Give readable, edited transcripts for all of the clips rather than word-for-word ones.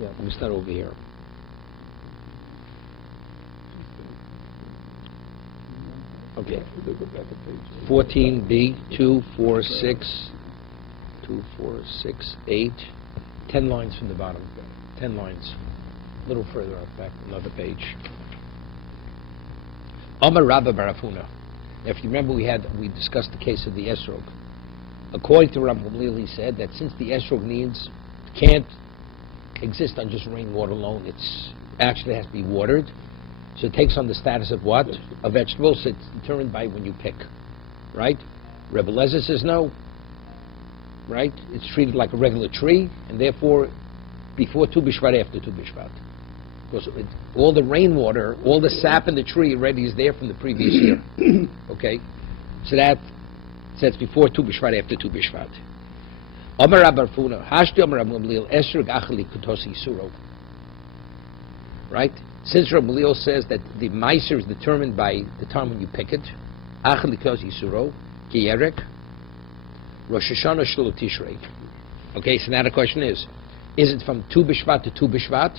Yeah, we start over here. Okay. 14b, 2, 4, 6, 2, 4, 6, 8, 10 lines from the bottom. 10 lines. A little further up, back, another page. Amar Rabba Barafuna. If you remember, we discussed the case of the esrog. According to Rabbi Gamliel, he said that since the esrog can't exist on just rainwater alone, it's actually has to be watered. So it takes on the status of what? A vegetable. So it's determined by when you pick, right? Rebbe Lezer says no, right? It's treated like a regular tree, and therefore, before Tu B'Shvat, after Tu B'Shvat. Because all the rainwater, all the sap in the tree already is there from the previous year. Okay? So that's before Tu B'Shvat, after Tu B'Shvat. Omer Rabbarfuna, Hashti Omer Rabgamliel, Esrog Achali Kutosi Suro. Right? Since Rabbi Gamliel says that the meiser is determined by the time when you pick it, Achali Kutosi Suro, Ki Yerek, Rosh Hashanah Shlo Tishrei. Okay, so now the question is it from Tu B'Shvat to Tu B'Shvat?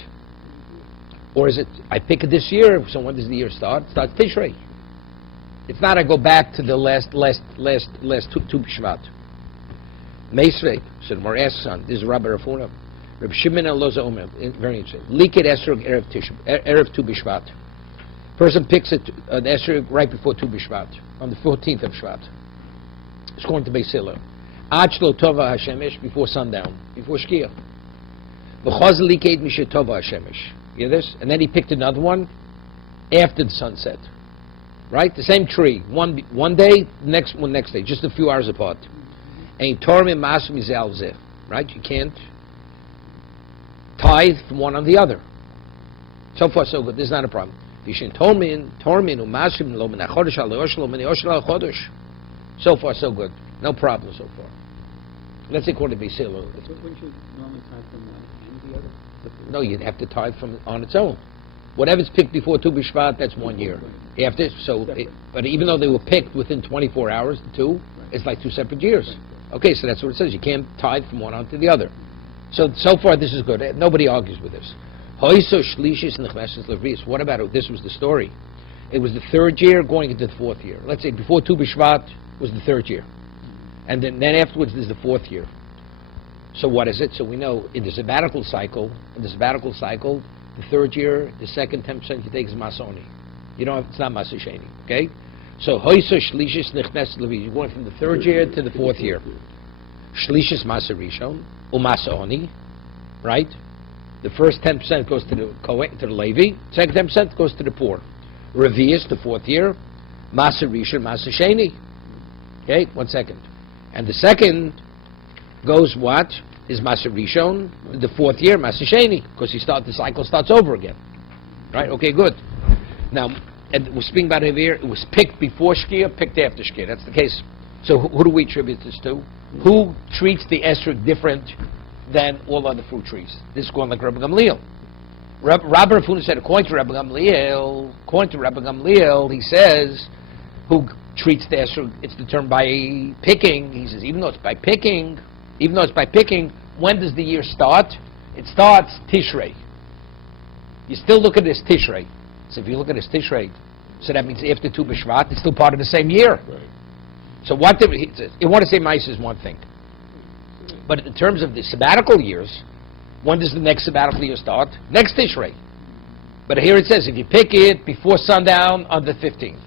Or is it, I pick it this year, so when does the year start? It starts Tishrei. It's not I go back to the last Tu B'Shvat. Meisvei, so the Mar asks on, this is Rabbi Rafuna. Reb Shimon Eloza Omer, very interesting. Likid Esrog Erev Tu B'Shvat. Person picks it, an Esrog right before Tu B'Shvat, on the 14th of Shvat. It's going to Beis Hillel. Ad Shlo Tova HaShemesh, before sundown, before Shkia. V'chaz Likid Mishe Tova HaShemesh. You hear this? And then he picked another one after the sunset. Right? The same tree. One day, next day, just a few hours apart. Right? You can't tithe from one on the other. So far, so good. This is not a problem. So far, so good. No problem so far. Let's say according to Beis Hillel. Wouldn't you normally tithe from one and the other? No, you'd have to tithe from on its own. Whatever's picked before Tu B'Shvat, that's 1 year. After, but even though they were picked within 24 hours, the two, it's like 2 separate years. Okay, so that's what it says. You can't tithe from one onto the other. So far, this is good. Nobody argues with this. What about it? This was the story. It was the 3rd year going into the 4th year. Let's say before Tu B'Shvat was the 3rd year. And then afterwards, this is the 4th year. So what is it? So we know in the sabbatical cycle, the 3rd year, the second 10% you take is Masoni. You don't have, it's not Masasheni, okay? So Hoyso Shlishis Nechnes Levi, you're going from the 3rd year to the 4th year. Shlishis Masarishon, Umasoni, right? The first 10% goes to the Levi, second 10% goes to the poor. Revius, the 4th year, Masarishon, Masasheni. Okay, 1 second. And the second goes what? Is Maser Rishon, the 4th year, Maser Sheni, because the cycle starts over again. Right? Okay, good. Now, and we're speaking about it here, it was picked before Shkia, picked after Shkia. That's the case. So who do we attribute this to? Who treats the esrog different than all other fruit trees? This is going like Rabbi Gamliel. Rabbi Rafuna said, according to Rabbi Gamliel, he says, who treats the esrog, it's determined by picking. He says, even though it's by picking, when does the year start? It starts Tishrei. You still look at this Tishrei. So if you look at this Tishrei, so that means after Tu B'Shvat, it's still part of the same year. Right. So what you want to say mice is one thing. But in terms of the sabbatical years, when does the next sabbatical year start? Next Tishrei. But here it says, if you pick it before sundown on the 15th,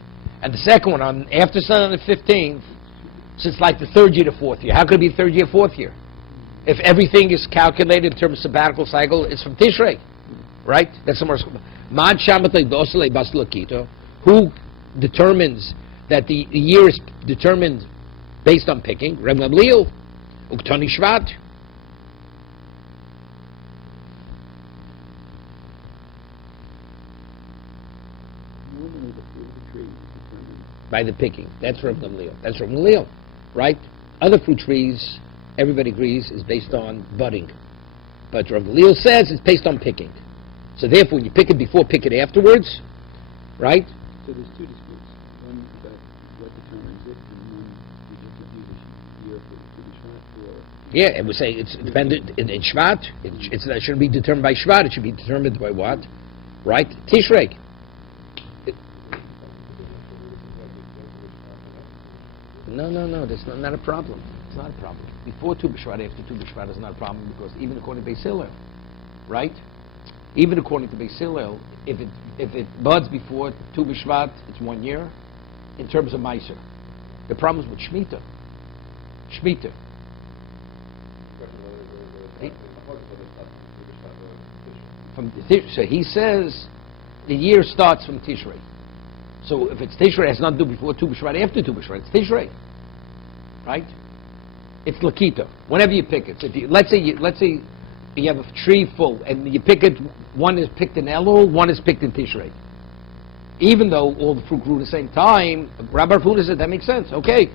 and the second one on after sundown on the 15th, so it's like the 3rd year to 4th year. How could it be 3rd year, 4th year? If everything is calculated in terms of sabbatical cycle, it's from Tishrei, right? That's the most. Who determines that the year is determined based on picking? Reb Gamliel, Uktani Shvat. Normally the fruit of the tree is determined By the picking. That's Reb Gamliel, right? Other fruit trees, everybody agrees, is based on budding. But Reb Gamliel says it's based on picking. So therefore, when you pick it before, pick it afterwards, right? So there's 2 disputes. One about what determines it, and one you just use a year for the Shvat, or Yeah, it would say it's dependent in Shvat. It shouldn't be determined by Shvat. It should be determined by what? Right? Tishrei. No. That's not a problem. It's not a problem. Before Tu B'Shvat, after Tu B'Shvat is not a problem because even according to Beis Hillel, right? Even according to Beis Hillel, if it buds before Tu B'Shvat, it's 1 year. In terms of Meiser, the problem is with Shemitah. So he says the year starts from Tishrei. So if it's Tishrei, it has nothing to do before Tu B'Shvat, after Tu B'Shvat. It's Tishrei, right? It's Lakita. Whenever you pick it. If you, let's say you have a tree full, and you pick it. One is picked in Elul, one is picked in Tishrei. Even though all the fruit grew at the same time, Rabbi Funa said that makes sense. Okay,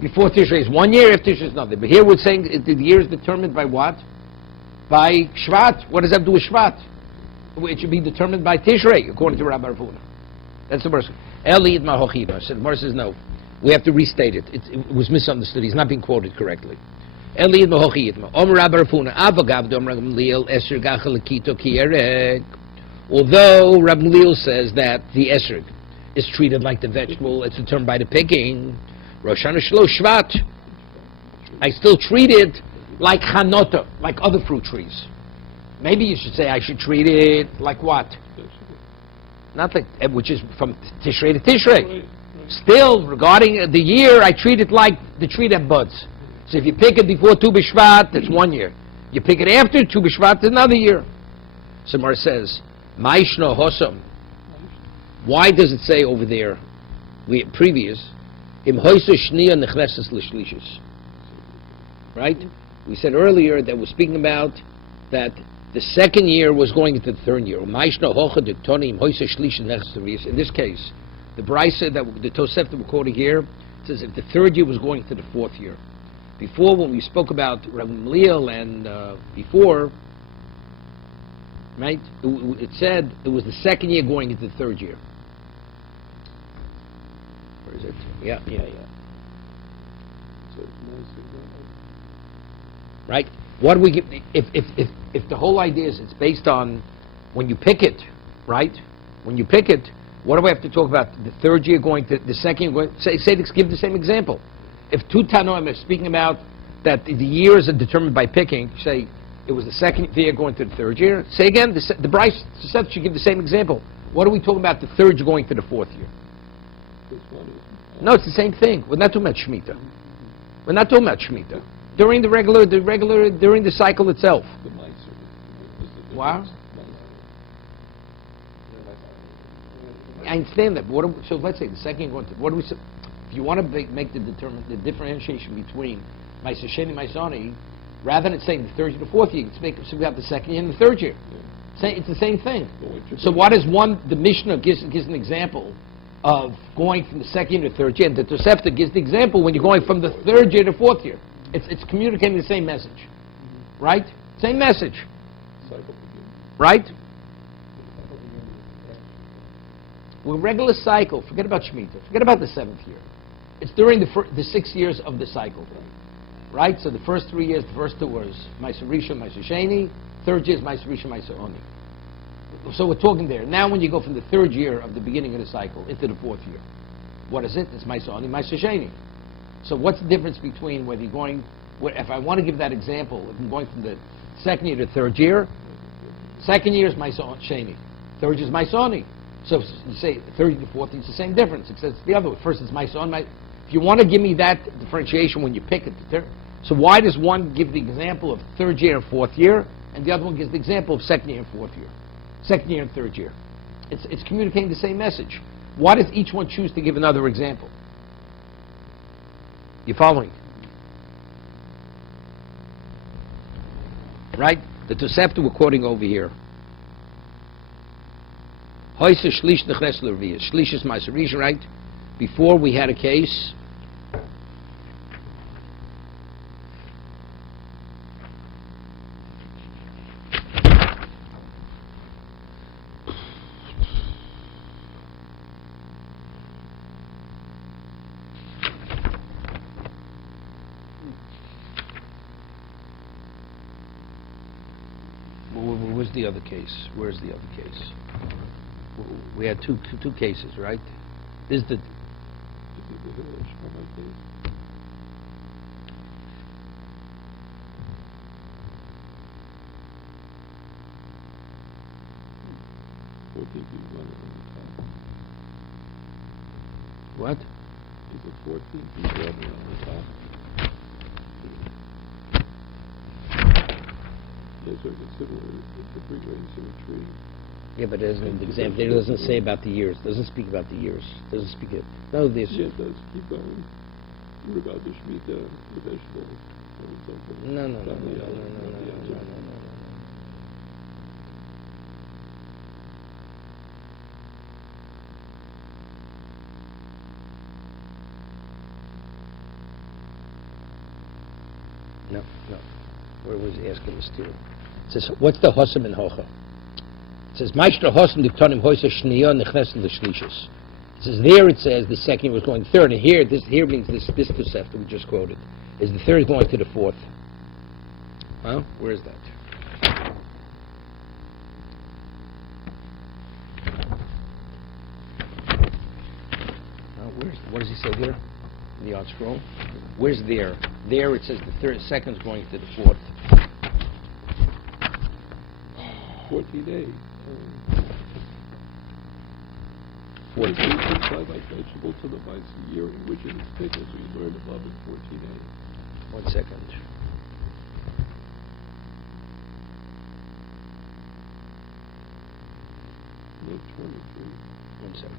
before Tishrei is 1 year, after Tishrei is nothing. But here we're saying the year is determined by what? By Shvat. What does that have to do with Shvat? It should be determined by Tishrei, according to Rabbi Funa. That's the verse. Eli Idma Hochima. So the verse says no. We have to restate it. It was misunderstood. He's not being quoted correctly. Eli Idma Hochima. Om Rabbi Funa. Avagav Dom Rabbi Gamliel Esher Gachal Kito Kierek. Although Rabbi Gamliel says that the esrog is treated like the vegetable, it's determined by the picking. Rosh Hashanah Shlo Shvat. I still treat it like chanota, like other fruit trees. Maybe you should say I should treat it like what? Not like, which is from Tishrei to Tishrei. Still, regarding the year, I treat it like the tree that buds. So if you pick it before Tu B'Shvat, it's 1 year. You pick it after Tu B'Shvat, it's another year. So Mar says, Ma'ishno Hosam. Why does it say over there, previous, Im Hoysa Shniya Nechnesses L'Shlishis? Right? We said earlier that we're speaking about that the second year was going into the third year. In this case, the Brisa that the Tosefta we're quoting here says if the third year was going to the fourth year. Before, when we spoke about Rabbi Gamliel and before, right? It said it was the second year going into the third year. Where is it? Yeah. So it's more significant. Right? What do we give? If the whole idea is it's based on when you pick it, right? When you pick it, what do we have to talk about? The third year going to the second year going? Give the same example. If two Tanoim are speaking about that the years are determined by picking, say it was the second year going to the third year. Say again, the Bryce should give the same example. What are we talking about? The third year going to the fourth year? No, it's the same thing. We're not talking about Shemitah. We're not talking about Shemitah. During during the cycle itself. Wow. I understand that. But so let's say the second year going to, what do we say? If you want to make the differentiation between Ma'aser Sheni and Ma'asoni, rather than saying the third year to the fourth year, let's make it so we have the second year and the third year. It's the same thing. So what is one? The Mishnah gives an example of going from the second year to the third year, and the Tosefta gives the example when you're going from the third year to the fourth year. It's communicating the same message, right? Same message, right? Well, regular cycle. Forget about Shemitah. Forget about the seventh year. It's during the 6 years of the cycle, right? So the first 3 years, the first two was Ma'aser Rishon, Ma'aser Sheni. Third year is Ma'aser Rishon, Ma'aser Oni. So we're talking there. Now when you go from the third year of the beginning of the cycle into the fourth year, what is it? It's Ma'aser Oni, Ma'aser Sheni. So what's the difference between whether you're going, if I want to give that example, if I'm going from the second year to the third year, second year is Ma'aser Sheni. Third year is Ma'aser Oni. So if you say third year to fourth year, it's the same difference, except it's the other way. First it's Ma'aser Oni. If you want to give me that differentiation when you pick it, so why does one give the example of third year and fourth year, and the other one gives the example of second year and fourth year? Second year and third year. It's communicating the same message. Why does each one choose to give another example? You following? Right? The Tosefta we're quoting over here. Hoysa shlish nechnes l'rviyah. Shlish is Ma'aser Rishon, right? Before we had a case. Where's the other case? Where's the other case? We had two cases, right? This is the... Is it the Shlomo case? Or did you run it on the top? What? Is it 14 feet running on the top? Yes, sir, consider the free range of a tree. Yeah, but it doesn't example. It doesn't say about the years. Doesn't speak about the years. Doesn't speak it. No, this. Yeah, it does. Keep going. What about the Shemitah, the vegetables? No. No. Where was he asking this to? It says, what's the Hosam in Hocha? It says, Meister Hosam diktonim hoisa shniya nechnes l'shlishis. It says, there it says the second was going third, and here means this Tosefta we just quoted, is the third going to the fourth. Well, where is that? What does he say there? In the art scroll? Where's there? There it says the second's going to the fourth. 14 days. 14. Like vegetable to the vice a year in which it is taken, so you learn above it 14 days. 1 second. No, 23. 1 second.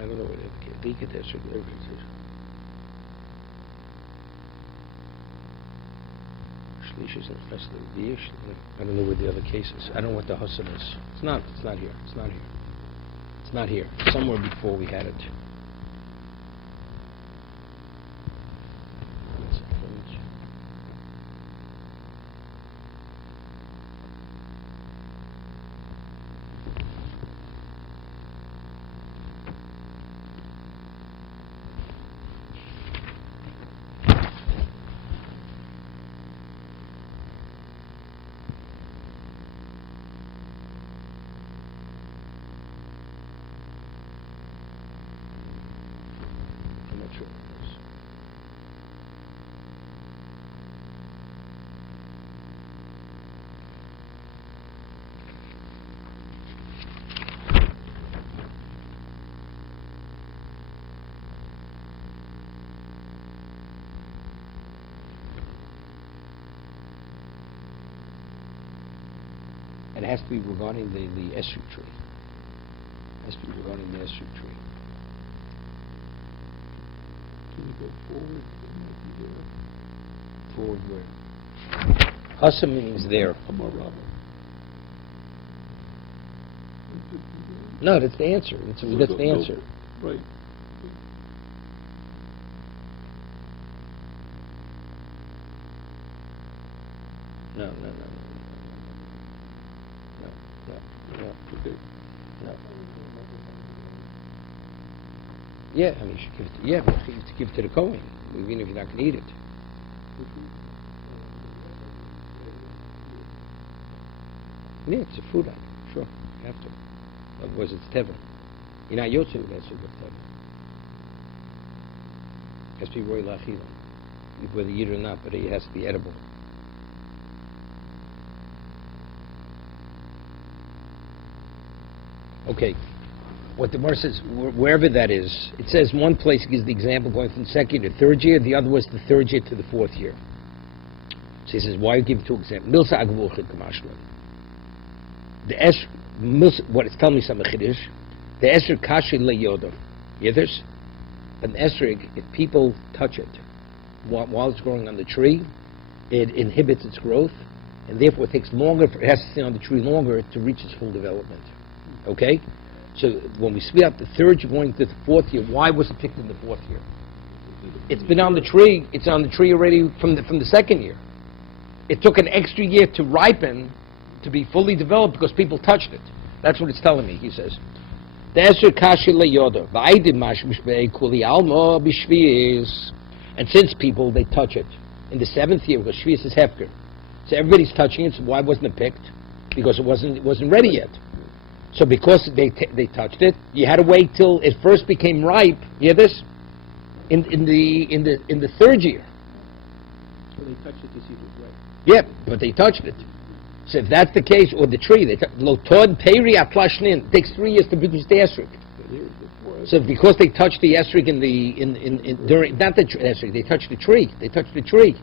I don't know what it is. I don't know where the other case is. I don't know what the Husam is. It's not here. It's not here. Somewhere before we had it. It has to be regarding the Esrog tree. It has to be regarding the Esrog tree. Can you go forward? Forward where? Husam means there. No, that's the answer. That's the answer. Right. No. Okay. No. Yeah, I mean, you should give it to, but you have to give it to the Kohen, even if you're not going to eat it. Yeah, it's a food item, sure, you have to. Otherwise it's teva. You're not yotze with that sort of teva. It has to be roy lachila, whether you eat it or not, but it has to be edible. Okay, what the verse says, wherever that is, it says one place gives the example going from the second to third year, the other was the third year to the fourth year. So he says, why give two examples? Milsa agvuchid kamashma. The es, what it's telling me some chiddush. The esrog kashi le yodam. Yithers. an esrog, if people touch it while it's growing on the tree, it inhibits its growth, and therefore it takes longer, it has to stay on the tree longer to reach its full development. Okay? So when we speed up the third year going to the fourth year, why was it picked in the fourth year? It's been on the tree, it's on the tree already from the second year. It took an extra year to ripen, to be fully developed, because people touched it. That's what it's telling me, he says. And since people, they touch it in the seventh year, because Shvius is Hefker. So everybody's touching it, so why wasn't it picked? Because it wasn't ready yet. So because they touched it, you had to wait till it first became ripe. You hear this? In the third year. So they touched it to see if it was right. Yeah, but they touched it. So if that's the case, or the tree, Lotod Peri Atlashnin takes 3 years to produce the esrog. So because they touched the esrog during not the esrog, they touched the tree. They touched the tree.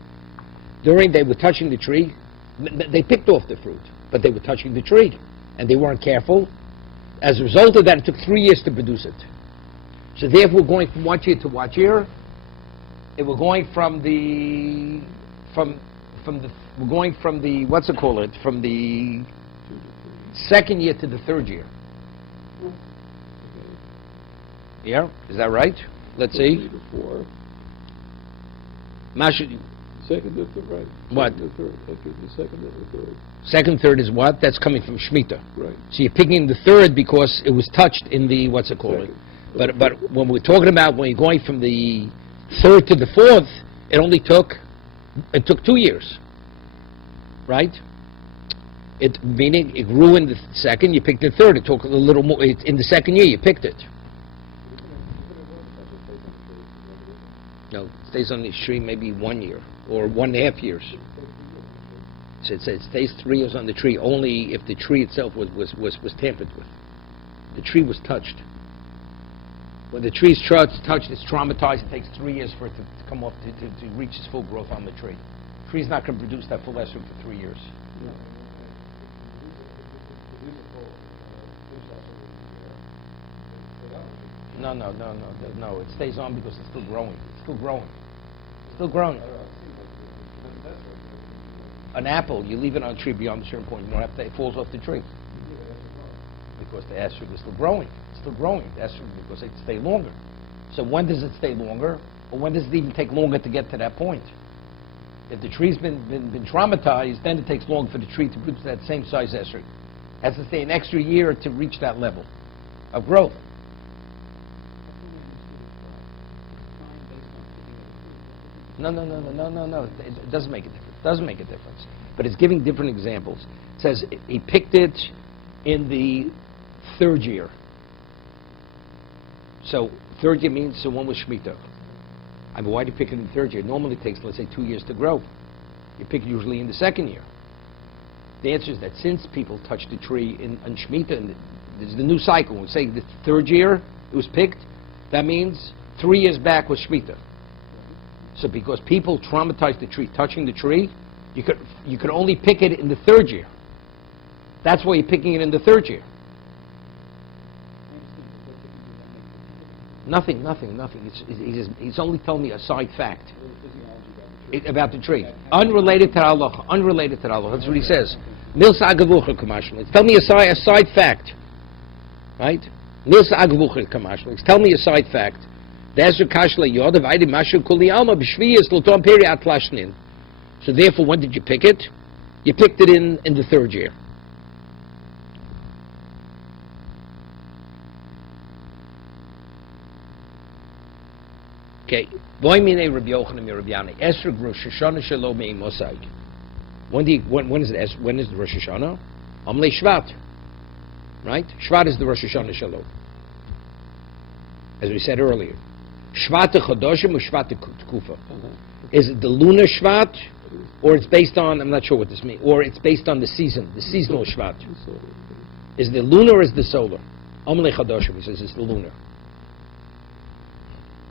During they were touching the tree, they picked off the fruit, but they were touching the tree, and they weren't careful. As a result of that, it took 3 years to produce it. So therefore, going from what year to what year? We're going from the what's it called? From the second year to the third year. Yeah, is that right? Let's see. 3 to 4. Masha, Second to third, right. What? Second to third. Okay, the second and the third. second, third is what? That's coming from Shemitah. Right. So you're picking the third because it was touched in the, what's it called? Second. But when we're talking about when you're going from the third to the fourth, it took 2 years, right? Meaning it grew in the second, you picked the third. It took a little more. In the second year, you picked it. No, it stays on the tree maybe 1 year or 1.5 years. So it stays 3 years on the tree only if the tree itself was tampered with. The tree was touched. When the tree's touched, it's traumatized. It takes 3 years for it to come up to reach its full growth on the tree. The tree's not going to produce that full esrog for 3 years. No. It stays on because it's still growing. It's still growing. It's still growing. An apple, you leave it on a tree beyond a certain point, you don't have to, it falls off the tree. Because the esrog is still growing. It's still growing. The esrog, because it stays longer. So when does it stay longer? Or when does it even take longer to get to that point? If the tree's been traumatized, then it takes longer for the tree to produce that same size esrog. It has to stay an extra year to reach that level of growth. No. It doesn't make a difference. It doesn't make a difference. But it's giving different examples. It says he picked it in the third year. So third year means so one was Shemitah. I mean, why do you pick it in the third year? Normally it takes, let's say, 2 years to grow. You pick it usually in the second year. The answer is that since people touched the tree on Shemitah, and this is the new cycle. We're saying the third year it was picked. That means 3 years back was Shemitah. So because people traumatized the tree, touching the tree, you could only pick it in the third year. That's why you're picking it in the third year. Nothing. He's only telling me a side fact about the tree. Unrelated to Allah. That's what he says. It's telling me a side fact. Right? It's telling me a side fact. So therefore, when did you pick it? You picked it in the third year. Okay. When is it? When is the Rosh Hashanah? Amlei Shvat. Right? Shvat is the Rosh Hashanah Shalom. As we said earlier. Shvat Chodoshim or Shvat Tkufa? Is it the lunar Shvat, or it's based on, I'm not sure what this means, or it's based on the season, the seasonal Shvat? Is it the lunar or is it the solar? Amlei Chodoshim, he says it's the lunar.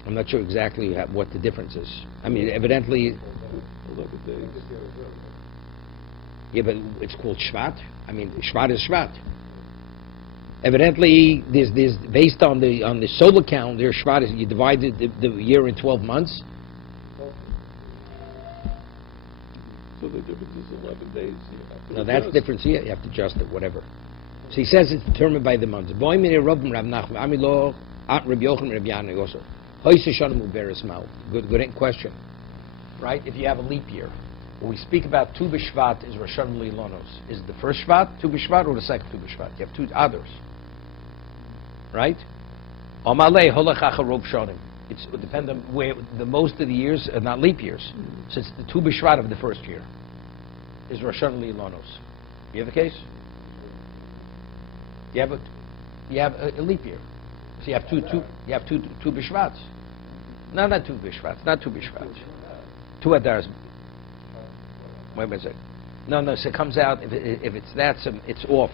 I'm not sure exactly what the difference is. I mean, evidently... 11 days. Yeah, but it's called Shvat. I mean, Shvat is Shvat. Evidently, there's based on the solar calendar, Shvat is, you divide the year in 12 months. So the difference is 11 days. You have to No, that's adjust. different. So you have to adjust it, whatever. So he says it's determined by the months. Boy, mine Rav Nachman, Amilo, Rabbi Yochanan, Rabbi Yana also. Good question. Right? If you have a leap year, when we speak about Tu B'Shvat is Rosh Hashanah Lilonos. Is it the first Shvat, Tu B'Shvat, or the second Tu B'Shvat? You have two others. Right? Amalei Holach Acharov Shonim. It depends on where the most of the years are not leap years. So it's the Tu B'Shvat of the first year is Rosh Hashanah Lilonos. You have a case? You have a leap year. So you have two B'Shvats. No, not two B'Shvats. Not two B'Shvats. Two Adars. Wait a second. No. So it comes out if it's that, so it's off.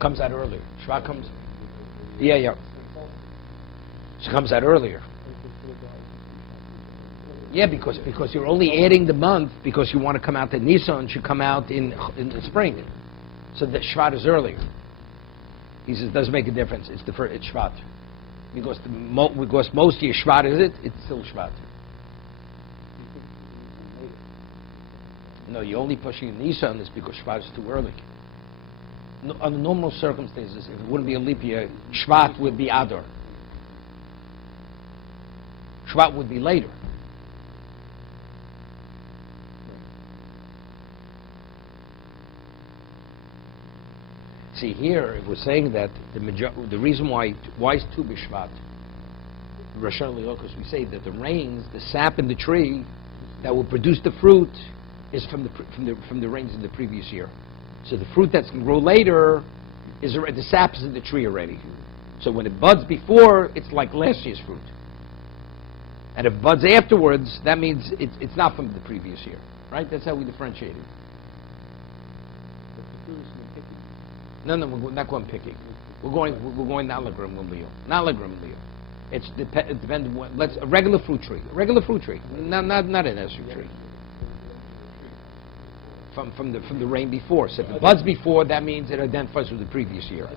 Comes out earlier. Shvat comes. Yeah. So it comes out earlier. Yeah, because you're only adding the month because you want to come out that Nisan should come out in the spring. So the Shvat is earlier. He says it doesn't make a difference. It's Shvat. Because most of your Shvat is it's still Shvat. No, you're only pushing Nisan is because Shvat is too early. No, under normal circumstances, if it wouldn't be a leap year, Shvat would be Adar. Shvat would be later. See here, if we're saying that the reason why is Tu B'Shvat, Rosh Hashanah, because we say that the rains, the sap in the tree that will produce the fruit is from the rains in the previous year. So the fruit that's going to grow later is already, the sap is in the tree already. So when it buds before, it's like last year's fruit. And if it buds afterwards, that means it's not from the previous year, right? That's how we differentiate it. No, we're not going picking. We're going nalagram leo. Nalagram leo. It depends on what. A regular fruit tree. Not an esser tree. From the rain before. So if it buds before, that means it identifies with the previous year.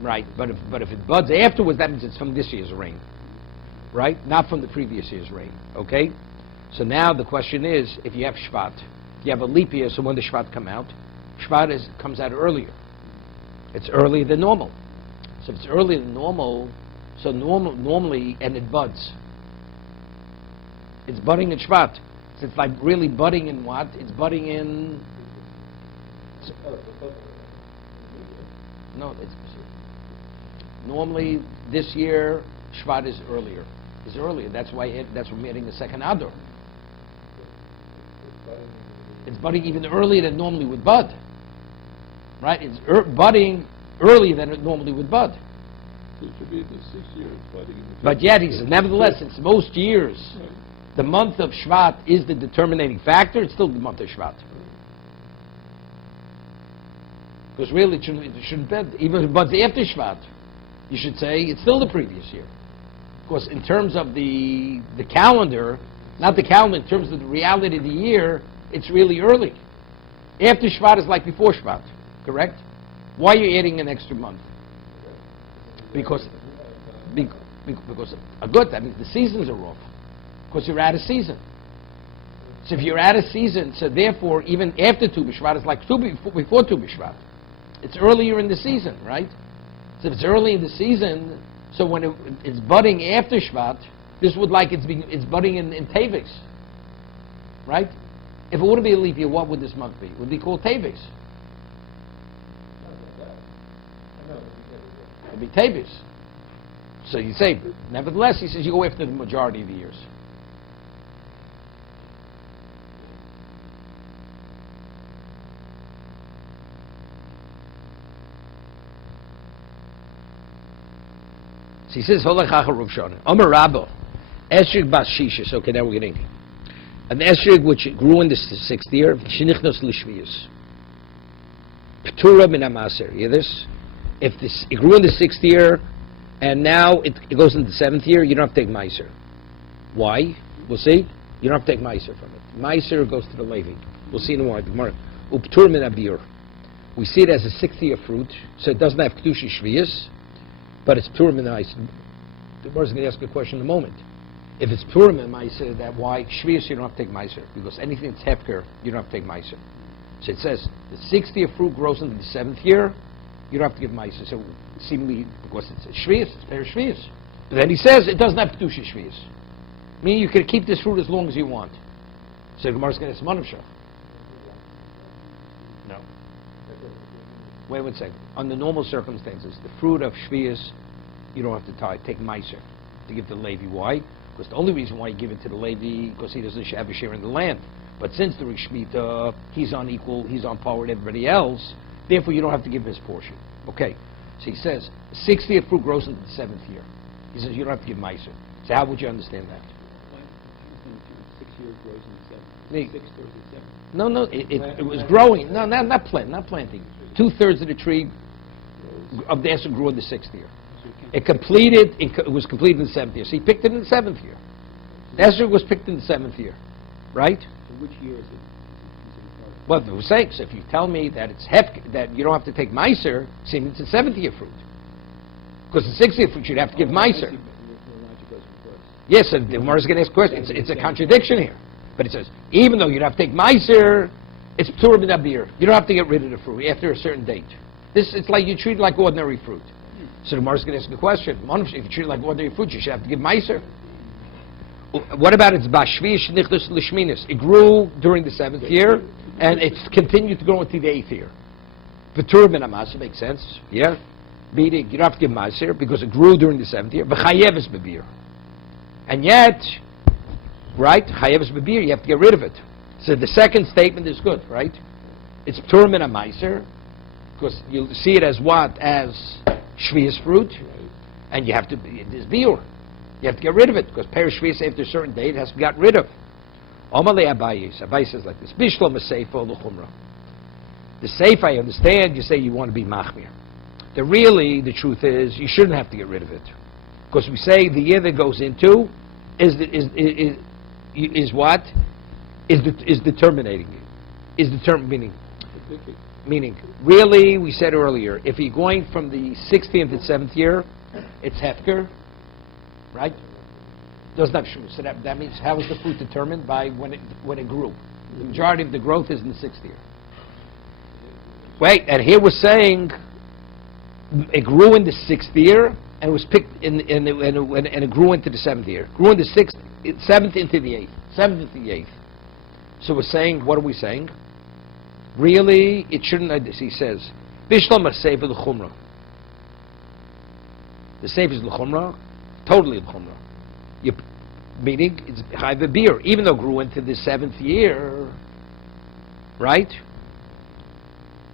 Right, but if it buds afterwards, that means it's from this year's rain. Right? Not from the previous year's rain. Okay? So now the question is, if you have Shvat, if you have a leap year, so when does Shvat come out? Shvat comes out earlier. It's earlier than normal. So if it's earlier than normal, so normally, and it buds. It's budding in Shvat. So it's like really budding in what? It's budding in... No, it's... Normally, this year, Shvat is earlier. It's earlier. That's why we're adding the second Adar. It's budding even earlier than normally would bud. Right? It's budding earlier than it normally would bud. So it should be in the 6th year, it's budding in the 5th But yet, he says, nevertheless, since most years, Right. the month of Shvat is the determining factor, it's still the month of Shvat. Because really, it shouldn't bud. Even if it buds after Shvat, you should say it's still the previous year. Because in terms of the calendar, not the calendar, in terms of the reality of the year, it's really early. After Shvat is like before Shvat, correct? Why are you adding an extra month? Because good, that means the seasons are off. Because you're out of season. So if you're out of season, so therefore even after Tu B'Shvat is like before Tu B'Shvat. It's earlier in the season, right? So if it's early in the season, so when it's budding after Shvat, this would like it's budding in Teves, right? If it wouldn't be a leap year, what would this month be? It would be called Teves. It would be Teves. So you say, nevertheless, he says you go after the majority of the years. So he says, Holach Rav Shana. Amar Rabbo, Esrig Bas Shishis. Okay, now we're getting an esrig which grew in the 6th year. Shenichnos Lishviyus. P'tura min Amaser. You hear this? If it grew in the 6th year, and now it goes into the 7th year, you don't have to take Meiser. Why? We'll see. You don't have to take Meiser from it. Meiser goes to the Levi. We'll see in a while. Uptur min Abir. We see it as a 6th-year fruit, so it doesn't have Kedusha Shvius, but it's Purim and Meiser. The Gemara is going to ask a question in a moment. If it's Purim and Meiser, that why Shvius you don't have to take Meiser? Because anything that's Hefker, you don't have to take Meiser. So it says the 6th-year fruit grows into the 7th year, you don't have to give Meiser. So seemingly, because it's Shvius, it's Per Shvius. But then he says it doesn't have Kedusha Shvius. Meaning you can keep this fruit as long as you want. So the Gemara is going to ask Manavshach. No. Wait 1 second. Under normal circumstances, the fruit of Shvius, you don't have to take Meiser to give to the Levi. Why? Because the only reason why you give it to the Levi, because he doesn't have a share in the land. But since the Rishmita, he's on par with everybody else, therefore you don't have to give his portion. Okay. So he says, the 60th fruit grows into the 7th year. He says you don't have to give Meiser. So how would you understand that? 6 years grows in 7. 6 grows in 7. No, it was growing. No, not planting. 2/3 of the tree of the Esrog grew in the 6th year. It was completed in the 7th year. So he picked it in the 7th year. The Esrog was picked in the 7th year, right? So which year is it? Well, we're saying, so if you tell me that it's that you don't have to take Meiser, seeing it's a 7th year fruit. Because the 6th year fruit you'd have to give Meiser. Yes, and the Gemara is going to ask a question. It's a contradiction here. But it says, even though you'd have to take Meiser, it's Ptur b'Nabir. You don't have to get rid of the fruit after a certain date. It's like you treat it like ordinary fruit. So the Gemara is going to ask the question, if you treat it like ordinary fruit, you should have to give Meiser. What about its Bashvish Nichtus Lishminis? It grew during the 7th year, and it's continued to grow into the 8th year. Ptur b'Namasa makes sense, yeah? Meaning, you don't have to give Meiser because it grew during the 7th year. V'chayev is b'bir. And yet, right, chayev is b'bir, you have to get rid of it. So the second statement is good, right? It's ptur min ha-meiser, because you see it as what? As shvius fruit, and you have to, it is biur. You have to get rid of it, because per shvius after a certain date it has to be got rid of. Omalei Abaye says like this, Bishlam ha-seifa l'chumra. The seifa, I understand, you say you want to be machmir. The truth is, you shouldn't have to get rid of it. Because we say the year that goes into is what? Is determining it. Is determining. Meaning, really, we said earlier, if you're going from the 16th to 7th year, it's hefker, right? Doesn't have shus. So that means how is the fruit determined? By when it grew. The majority of the growth is in the 6th year. Wait, and here we're saying it grew in the 6th year, and it was picked and it grew into the 7th year. Grew in the 7th into the 8th. 7th into the 8th. So we're saying, what are we saying? Really, it shouldn't have this. He says, Bishlam ha-seifa l'chumra. The seifa is l'chumra, totally l'chumra. Meaning, it's chayv b'bir. Even though it grew into the 7th year, right?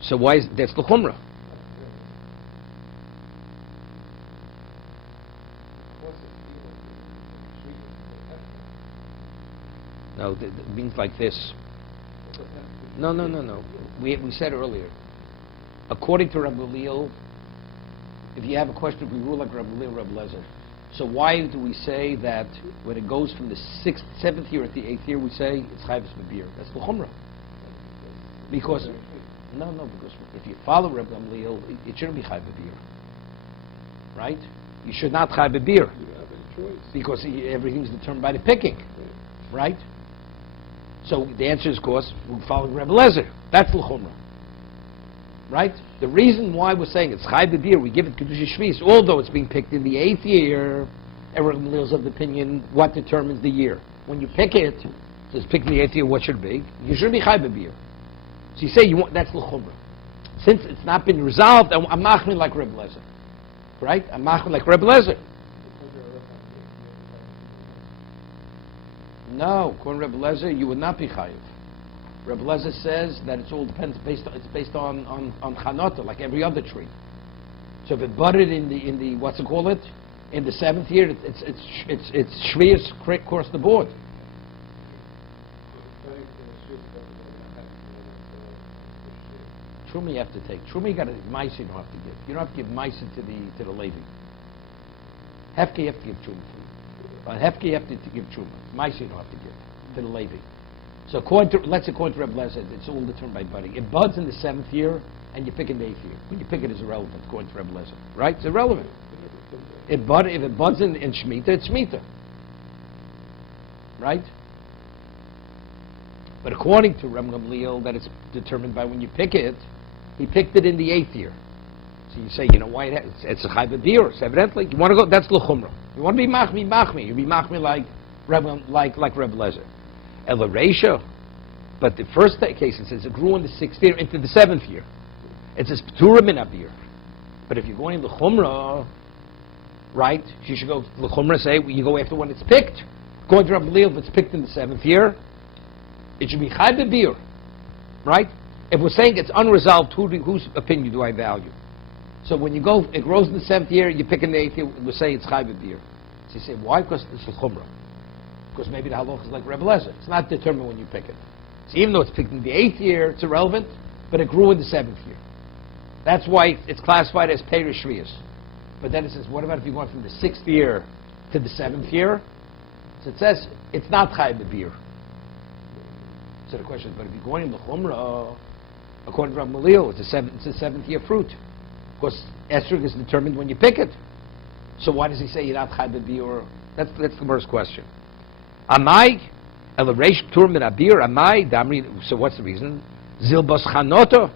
So why is that's l'chumra? No, it means like this. No. We said earlier, according to Rabbi Leil, if you have a question, we rule like Rabbi Leil, Rabbi Lezer. So why do we say that when it goes from the 7th year to the 8th year, we say it's chayvus b'bir? That's l'chumra. Because because if you follow Rabbi Leil, it shouldn't be chayv b'bir, right? You should not chayv b'bir because everything's determined by the picking, right? So the answer is, of course, we follow Rebbe Lezer. That's l'chumra, right? The reason why we're saying it's chayv b'bir, we give it kedusha shvius, although it's being picked in the 8th year. Rebbe Leil's of the opinion what determines the year. When you pick it, so it's picked in the 8th year. What should it be? You shouldn't be chayv b'bir. So you say you want that's l'chumra. Since it's not been resolved, I'm machmir like Rebbe Lezer, right? I'm machmir like Rebbe Lezer. No, according to Rebbe Lezer, you would not be chayiv. Rebbe Lezer says that it all depends. It's based on chanota, like every other tree. So if it budded in the what's it called it in the 7th year, it's shvius across the board. Truma you have to take. Truma you got to ma'aser you don't have to give. You don't have to give ma'aser to the Levi. Hefke you have to give truma. Hefke you have to give truma. Ma'aser you don't have to give to the Levi. So according to Rebbe Lezer, it's all determined by budding. It buds in the 7th year. and you pick it in the 8th year. When you pick it, it's irrelevant, according to Rebbe Lezer. Right? It's irrelevant. If it buds in Shemitah, it's Shemitah. Right? But according to Rebbe Gamliel, that it's determined by when you pick it, he picked it in the 8th year. So you say, you know why it's a chai b'bir. Evidently, you want to go, that's l'chumra. You want to be machmi. You be machmi like Rebbe Lezer. Ela Reisha. But the first case, it says it grew in the 6th year into the 7th year. It says p'tura min abir. But if you're going in l'chumra, right, you should go l'chumra, say, you go after when it's picked. Going to Rebbe Lezer, if it's picked in the 7th year, it should be chai b'bir. Right? If we're saying it's unresolved, whose opinion do I value? So when you go, it grows in the 7th year, you pick in the 8th year, we say it's chai b'bir. So you say, why? Because it's l'chumra. Because maybe the halach is like Rebbe Lezer. It's not determined when you pick it. So even though it's picked in the 8th year, it's irrelevant, but it grew in the 7th year. That's why it's classified as Peirush Shviyas. But then it says, what about if you're going from the 6th year to the 7th year? So it says, it's not chai b'bir. So the question is, but if you're going in the chumrah, according to Rav Gamliel, it's a 7th year fruit. Because esrog is determined when you pick it. So why does he say you're not chai b'bir? That's the first question. Amai, elareish p'tur min abir, amai, damri, so what's the reason? Zilbas chanoto.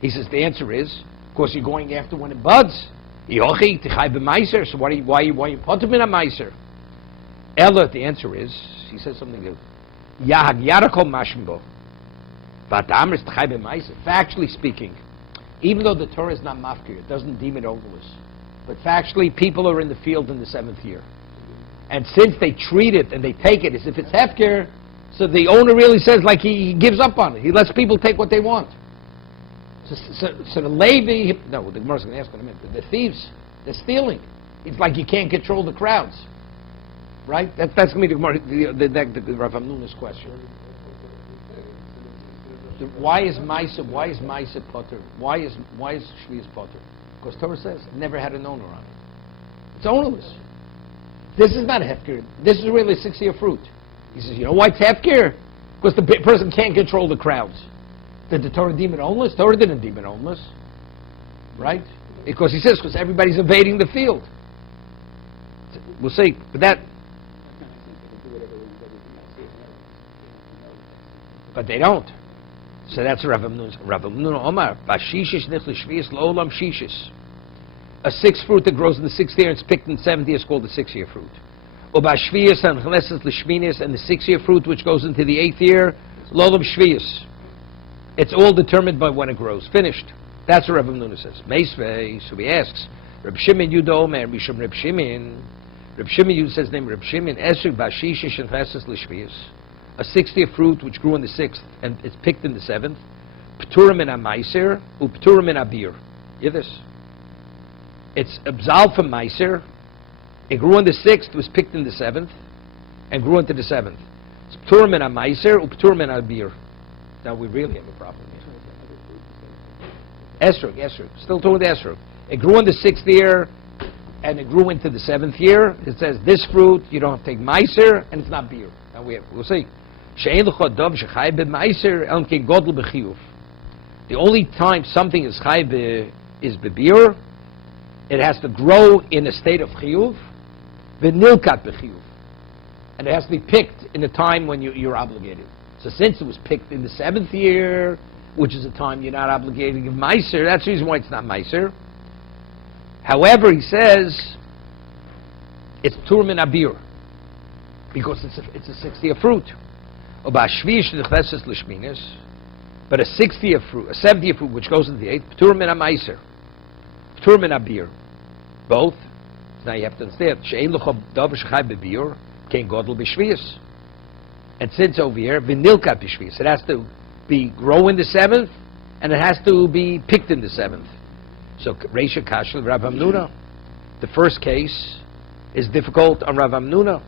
He says the answer is, of course you're going after when it buds. Yochi, t'chai b'maiser, so why are you potter min a maiser? Ella, the answer is, he says something good. Yahag yarakol mashmbo. But amris t'chai b'maiser. Factually speaking, even though the Torah is not mafkir, it doesn't deem it odorless. But factually, people are in the field in the 7th year. And since they treat it and they take it as if it's hefker, so the owner really says like he gives up on it. He lets people take what they want. So the Levi, no, the Gemara's going to ask in a minute, the thieves, they're stealing. It's like you can't control the crowds. Right? That's going to be the Rav Amnuna's question. Why is Maisa Potter? Why is Shvi's Potter? Because Torah says it never had an owner on it. It's ownerless. This is not hefker. This is really a 6-year fruit. He says, you know why it's hefker? Because the person can't control the crowds. Did the Torah deem it ownerless? Torah didn't deem it ownerless. Right? Because he says, because everybody's invading the field. We'll see. But that... But they don't. So that's Rav Amnuna Omar. Bashishish nichli shviyas lo'olam shishis. A 6th fruit that grows in the 6th year and it's picked in the 7th year is called the 6-year fruit. Ubashviyas and chnesses l'shminis, and the 6-year fruit which goes into the 8th year, lo'olam shviyas. It's all determined by when it grows. Finished. That's what Rav Amnuna says. Meisvei. So he asks, Reb Shimon Yudo Omer, Mishum Reb Shimon. Reb Shimon Yud says name Reb Shimon. Esrik bashishish and chnesses l'shviyas. A 6th-year fruit which grew in the 6th and it's picked in the 7th. P'turim in a-maiser, u'p'turim in a-bir. Hear this? It's absolved from maiser. It grew in the 6th, was picked in the 7th, and grew into the 7th. It's p'turim in a-maiser, u'p'turim in a-bir. Now we really have a problem here. Esrog. Still talking about esrog. It grew in the 6th year, and it grew into the 7th year. It says this fruit, you don't have to take maiser, and it's not bir. Now we'll see. The only time something is chai is bebir, it has to grow in a state of chiyuv, v'nilkat b'chiyuv, and it has to be picked in a time when you're obligated. So since it was picked in the 7th year, which is a time you're not obligated to give meiser, that's the reason why it's not meiser. However, he says it's p'tur min abir, because it's a 6th-year fruit. But a 6th-year fruit, a 7th-year fruit, which goes into the 8th, p'tur min ha-meiser, p'tur min ha-bir, both. So now you have to understand, she'ein l'cho davar shechai b'bir, kein godel b'shviyas. And since over here, v'nilkat b'shviyas, it has to be grow in the 7th, and it has to be picked in the 7th. So Reisha Kashal Rav Amnuna. The first case is difficult on Rav Amnuna.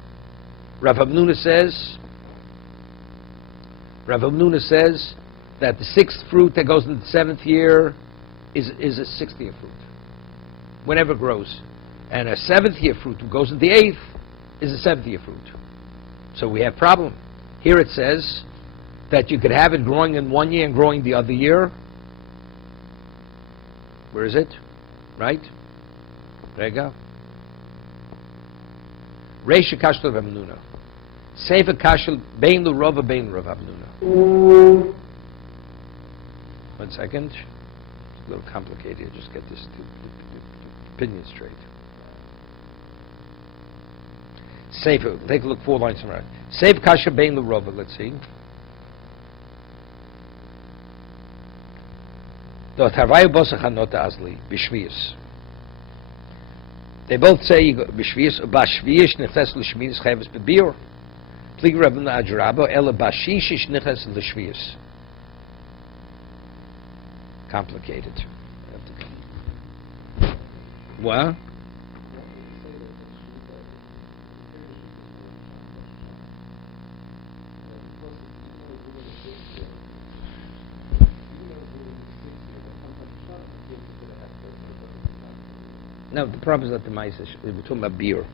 Rav Amnuna says that the 6th fruit that goes into the 7th year is a 6th-year fruit, whenever it grows. And a 7th-year fruit who goes into the 8th is a 7th-year fruit. So we have a problem. Here it says that you could have it growing in one year and growing the other year, Where is it? Right? Rega. Reisha Kashal Rav Hamnuna. Sefer Kashal Bein L'Rova Bein Rav Hamnuna. 1 second. It's a little complicated. Just get this opinion straight. Sefer. Take a look 4 lines from right. Sefer Kashal Bein L'Rova. Let's see. They both say b'shviyas b'shviyish niches l'shminis chayvus b'bir. Plig Rabbeinu Adrabo ela b'shishish niches l'shviyas. Complicated. What? No, the problem is not the mice. We're talking about beer.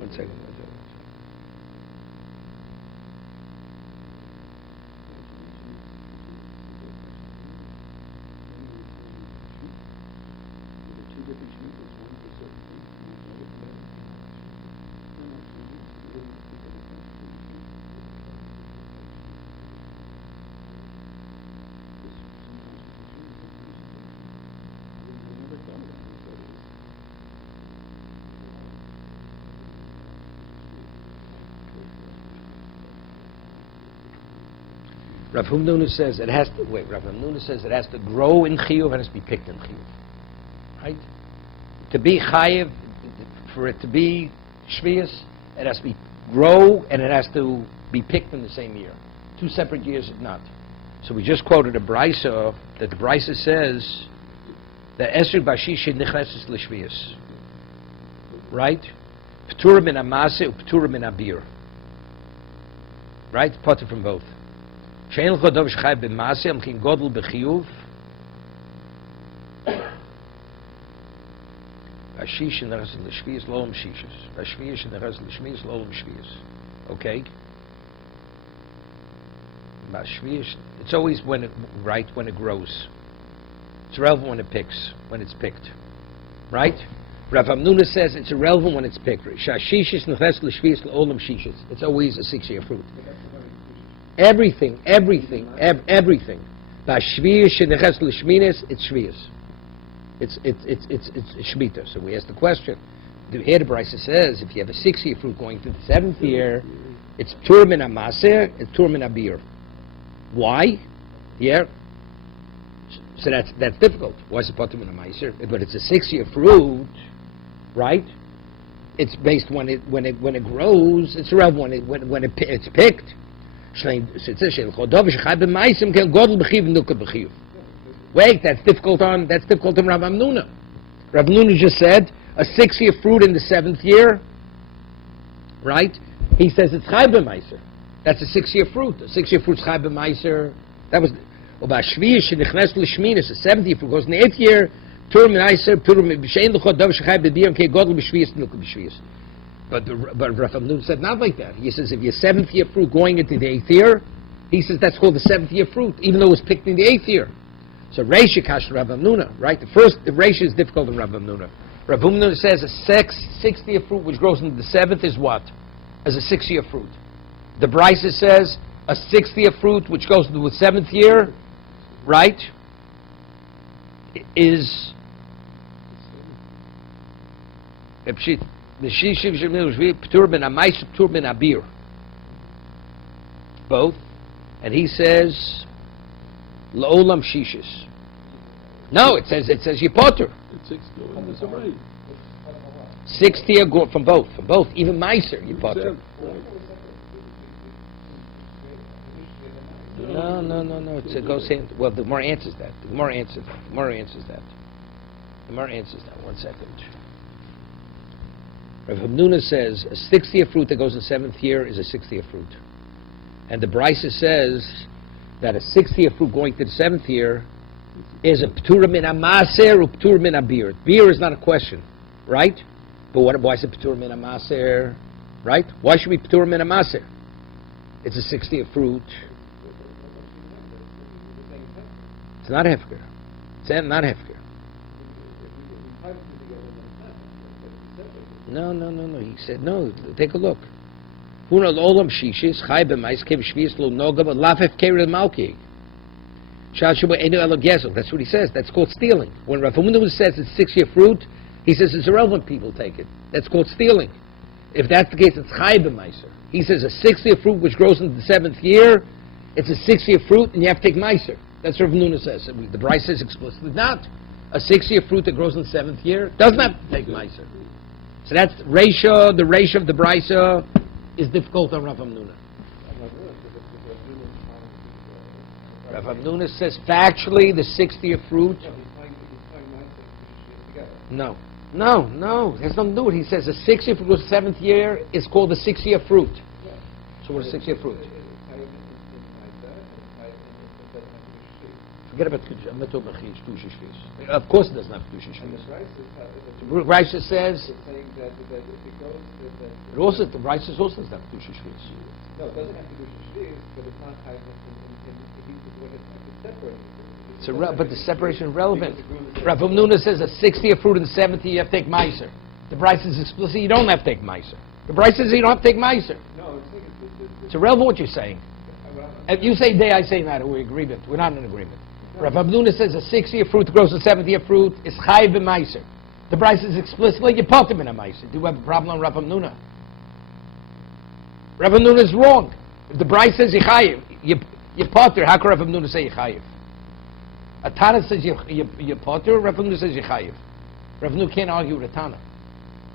One second. Rav Hamnuna says it has to Rav Hamnuna says it has to grow in chiyuv and it has to be picked in chiyuv. Right? To be chayiv, for it to be shviyas, it has to be grow and it has to be picked in the same year. 2 separate years, not. So we just quoted a brisa that the brisa says that esrog bashish nicheses l'shviyas. Right? P'tura min amase u'p'tura min abir. Right? Potter from both. Shein l'chodov shchai b'maseh amkin godel b'chiyuv Ashish neches l'shviyas lo l'mshishas Ashviyash neches l'shviyas lo l'mshviyas. Okay? Ashviyash, it's always when it grows. It's irrelevant when it's picked. Right? Rav Hamnuna says it's irrelevant when it's picked. Shashishas neches l'shviyas lo l'mshishas. It's always a 6-year fruit. Everything. Bashviyash neches l'shminis, it's shviyas. It's shmita. So we ask the question. The brisa says if you have a 6-year fruit going to the 7th year, it's p'tur min ha'maser, it's p'tur min ha'bir. Why? Yeah. So that's difficult. Why is it p'tur min ha'maser? But it's a 6-year fruit, right? It's based when it grows. It's irrelevant when it's picked. Wait, that's difficult on Rav Hamnuna. Rav Hamnuna just said a 6-year fruit in the 7th year, right? He says it's chai b'maiser. That's a 6-year fruit. A 6-year fruit's chai b'maiser. That was Obashviyish shenichnes l'shminis. A 7th-year fruit goes in the 8th year. Tur b'maiser, tur b'shein l'chodov shechai b'biyam kei godel b'shviyas nukah b'shviyas. But Rav Hamnuna said not like that. He says if your 7th-year fruit going into the 8th year, he says that's called the 7th-year fruit, even though it was picked in the 8th year. So Reisha Kash Rav Hamnuna, right? The Reisha is difficult in Rav Hamnuna. Rav Hamnuna says a 6th-year fruit which grows into the 7th is what? As a 6-year fruit. The Brisa says a 6th-year fruit which goes into the 7th year, right? Is both, and he says L'olam shishis. No, it says Yipotter. It's 6 going this way. 6th year from both, even Meiser Yipotter. No. It goes in. Well, the Gemara answers that. The Gemara answers that. 1 second. Rav Hamnuna says a 6th-year fruit that goes in 7th year is a 6th-year fruit, and the Brisa says that a 6th-year fruit going to the 7th year is a p'tura min ha'maser or p'tura min ha'bir. Beer is not a question, right? But why is it p'tura min ha'maser? right? Why should we ptur him in a maser? It's a 60th fruit. It's not hefker. It's not hefker. No. He said, no, take a look. That's what he says. That's called stealing. When Rav Huna says it's 6-year fruit, he says it's irrelevant people take it. That's called stealing. If that's the case, it's chai b'meiser. He says a 6-year fruit which grows into the 7th year, it's a 6-year fruit and you have to take meiser. That's what Rav Huna says. The Bryce says explicitly not. A 6-year fruit that grows in the 7th year doesn't have to take meiser. So that's ratio. The ratio of the Bryce is difficult on Rav Huna. Rav Huna says factually the 6-year fruit. No. It has nothing to do with it. He says a 6-year fruit goes to the 7th year is called a 6-year fruit. So what is a 6-year fruit? Forget about Kedusha. Of course it doesn't have Kedusha Shvius. Raisha says it also, the Raisha also doesn't have Kedusha Shvius. No, it doesn't have Kedusha Shvius, but it's not tied in but the separation is relevant. Rav Huna says a 60th fruit in the 70th you have to take meiser. The Bryce is explicit you don't have to take meiser. The Bryce says you don't have to take meiser. No, it's irrelevant what you're saying. If you say day, I say night, we agree. We're not in agreement. Rav Huna says a 6-year fruit grows a 7th-year fruit is chai b'meiser. The Bryce is explicitly you put him in a meiser. Do you have a problem on Rav Huna? Rav Huna is wrong. If the Bryce says you chayiv, you potter. How can Rav Huna say you chayiv? A Tana says you potter. Rav Huna says you chayiv. Rav Huna can't argue with a Tana.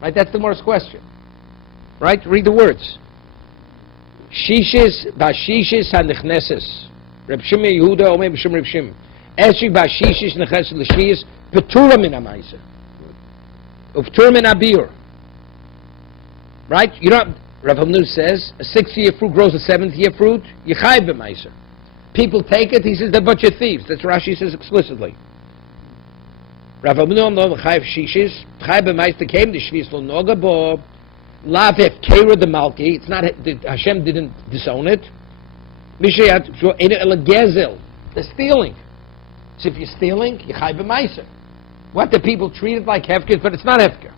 Right? That's the Gemara's question. Right? Read the words. Shishis bashishis hanichneses. Reb Shimon Yehuda Omer b'Shem Reb Shimon. Eshik bashishis nechneses l'shviyis petura min ha'maiser. Upetura min ha'biur. Right? You don't. Rav Huna says a 6-year fruit grows a 7th-year fruit. You chayiv b'maiser. People take it. He says they're a bunch of thieves. That's Rashi says explicitly. Rav Huna no chayiv shishis chayiv b'maiser came to shviyis lo noga bo. Lav Kera the Malki, it's not Hashem didn't disown it. Mishayat Gezel, the stealing. So if you're stealing, you chai b'maiser. What the people treat it like hefker, but it's not hefker.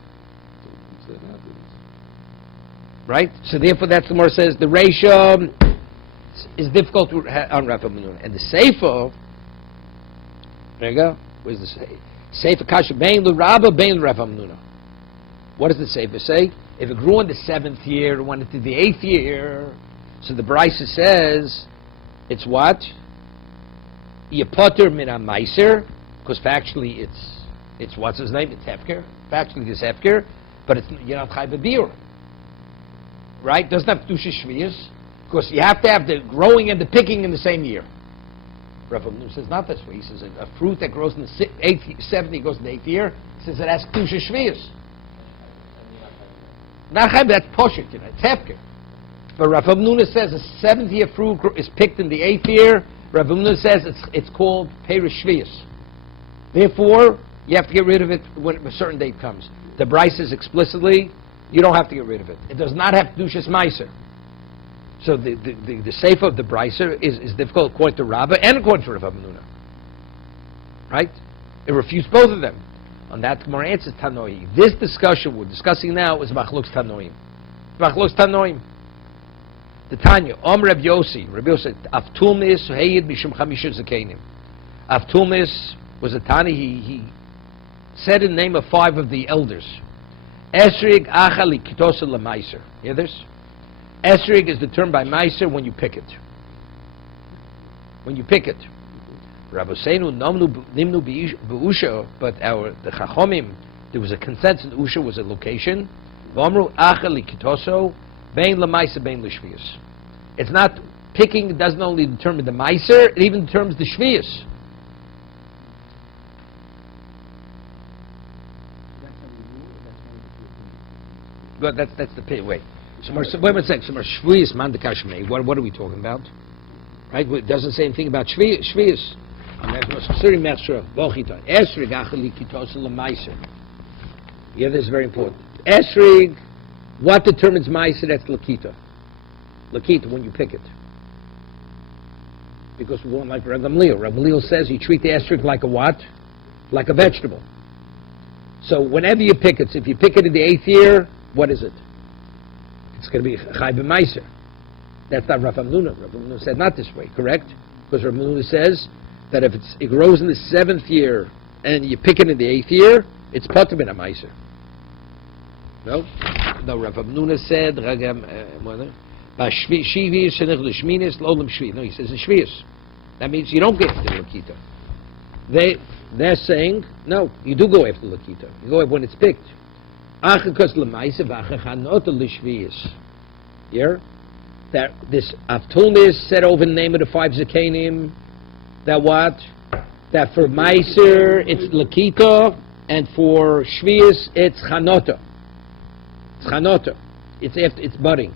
Right? So therefore, that's the more says the ratio is difficult on Rav Huna. And the sefer, there you go. Where's the sefer? Sefer kasha bein l'Rabba bein l'Rav Huna. What does the sefer say? If it grew in the 7th year, it went into the 8th year, so the Brisa says, it's what? Yepoter min ha-meiser, because factually it's what's his name? It's hefker. Factually it's hefker, but it's you're not chai b'biur. Right? Doesn't have to do shviyas, because you have to have the growing and the picking in the same year. Rav Huna says not this way. He says a fruit that grows in the 7th goes in the 8th year, he says it has to do shviyas. Not chai, that's poshik, it's hefker. But Rav Huna says a 7th-year fruit is picked in the 8th year. Rav Huna says it's called perish shviyas. Therefore, you have to get rid of it when a certain date comes. The Bryce says explicitly, you don't have to get rid of it. It does not have to do shis meiser. So the sefer of the Bryce is difficult according to Rabbah and according to Rav Huna. Right? It refutes both of them. On that, Gemara answers Tanoi. This discussion we're discussing now is Machlokes Tanoim. Machlokes Tanoim. The Tanya, Reb Yossi. Reb Yossi, Avtulmis Heyid Mishum Chamisha Zakenim. Avtulmis was a Tanya. He said in the name of 5 of the elders. Esrig Achali Kitosa LaMaiser. Hear this? Esrig is determined by Meiser when you pick it. When you pick it. Rabbeinu nimnu b'usha, but the Chachomim, there was a consensus. Usha was a location. V'amru achali kitoso bein la'maiser bein l'shviyas. It's not picking. It doesn't only determine the meiser; it even determines the shviyas. But that's the pay. Wait. Wait a second. Shviyas man dekashmei. What are we talking about? Right? It doesn't say anything about shviyas. Yeah, this is very important. Esrig What determines Ma'aser? That's Lakita. Lakita, when you pick it. Because we're going like Rabbi Gamliel. Rabbi Gamliel says you treat the esrog like a what? Like a vegetable. So whenever you pick it, so if you pick it in the 8th year, what is it? It's going to be Chai b'Maiser. That's not Rav Hamnuna. Rav Hamnuna said not this way, correct? Because Rav Hamnuna says that if it grows in the 7th year and you pick it in the 8th year, it's Potter bin Maiser. No? No, Rav Hamnuna said, no, he says in Shvius. That means you don't get after Lakita. They're saying, no, you do go after Lakita. You go when it's picked. Here, that this Avtunis said over the name of the 5 Zakanim, that what? That for Meiser it's Lakita, and for Shvius it's Chanota. It's Chanota. It's budding.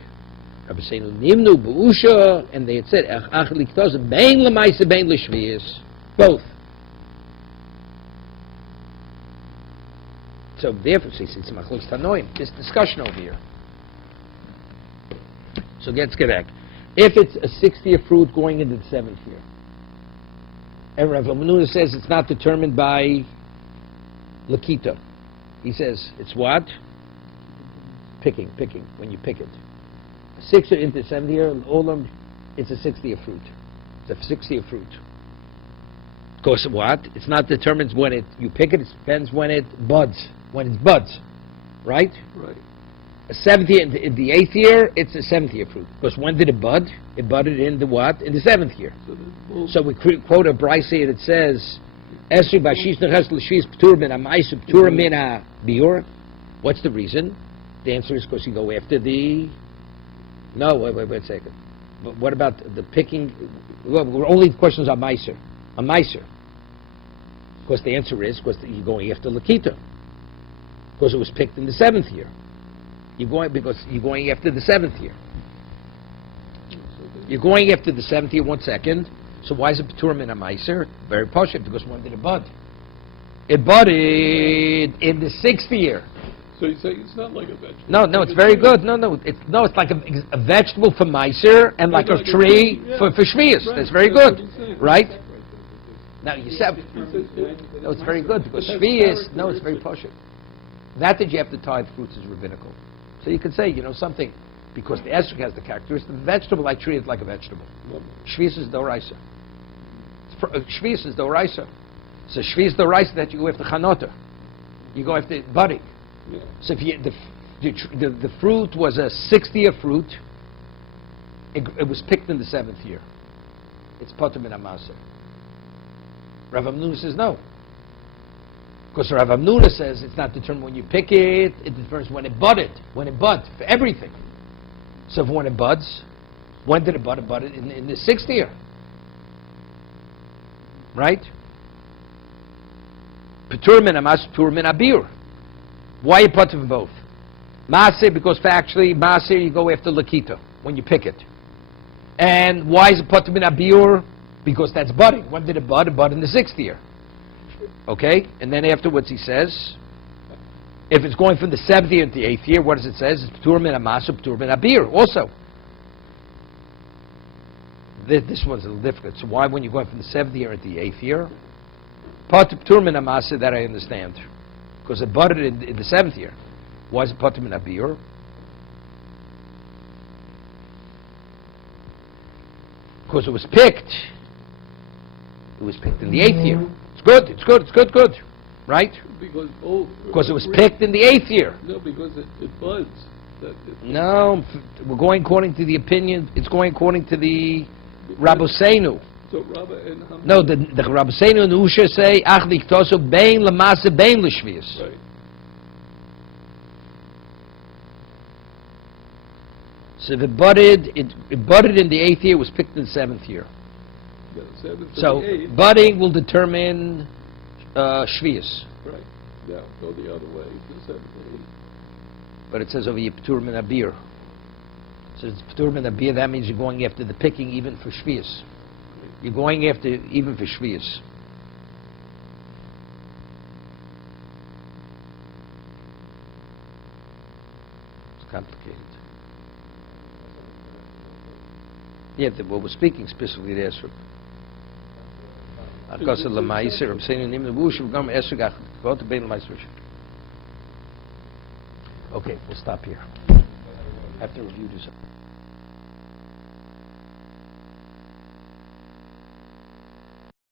Rabbi Seinu Nimnu B'Usha, and they had said Ach Liktos Bein LaMaisa Bein LaShvius, both. So therefore, see, it's Machlokes Tanoim. This discussion over here. So let's get back. If it's a 60th fruit going into the 7th year, and Rav Hamnuna says it's not determined by Lakita. He says it's what? Picking, when you pick it. 6th into 7th year, Olam, it's a 60th fruit. It's a 60th fruit. Of course, what? It's not determined when you pick it, it depends when it buds. When it's buds, right? Right. A 7th year, in the 8th year, it's a 7th year fruit. Because when did it bud? It budded in the what? In the 7th year. So we quote a Bryce here that says, Esri Bashish Neches L'Shvius P'tur Min HaMais P'tur Min HaBiur. What's the reason? The answer is because you go after the... No, wait a second. But what about the picking? Well, only the questions are Meiser. A Meiser. Of course, the answer is because you're going after Lakita. Because it was picked in the 7th year. Because you're going after the 7th year. You're going after the 7th year, 1 second. So why is it P'turim in a Meiser? Very poshut, because when did it bud? It budded in the 6th year. So you say it's not like a vegetable. No, it's very good. It's like a vegetable for Meiser and like a tree for Shvius. That's very good, right? Now you said, no, it's very good because Shvius. No, it's very poshut. That you have to tithe fruits is rabbinical. So you could say, something because the esrog has the characteristic of the vegetable. I treat it like a vegetable. Shvius is doraisa. Shvius is doraisa. So Shvius doraisa that you go after chanota. You go after budding. Yeah. So if the fruit was a 60th fruit, it was picked in the 7th year. It's potem in amasa. Rav Hamnuna says no. Because Rav Hamnuna says it's not determined when you pick it, it determines when it budded, for everything. So if when it buds, when did it bud? It budded in the 6th year. Right? Petur min amas, petur min abir. Why you put them both? Maaseh, because factually, Maaseh, you go after Lakita, when you pick it. And why is it put in Abiyur? Because that's budding. When did it bud? It budded in the 6th year. Okay? And then afterwards he says, if it's going from the 7th year to the 8th year, what does it say? It's P'tur min Amasu, P'tur min Abiyur, also. This one's a little difficult. So why when you're going from the 7th year to the 8th year? P'tur min Amasu, that I understand. Because it budded in the 7th year. Why is it Potem in Abiyur? Because it was picked. It was picked in the 8th year. It's good. Right? Because it was picked in the 8th year. No, because it buds. No, we're going according to the opinion. It's going according to the Rabbeinu. So Rabbi and Hamnuna. No, the Rabbeinu and Usha say, Ach liktosu bein lamasa bein l'shvius. Right. So if it budded in the 8th year, it was picked in the 7th year. Yeah, 7th to So the 8th. budding will determine shvius. Right. Yeah, go the other way. The 7th to 8th. But it says over here, P'tur min abir. So it's P'tur min abir, that means you're going after the picking even for shvius. You're going after even for shvius. It's complicated. Yeah, well, we're speaking specifically to Esrog. Because of the Ma'aser, I'm saying in the Bush, we're going to Esrog, go to Bein Ma'aser. Okay, we'll stop here. I have to review this.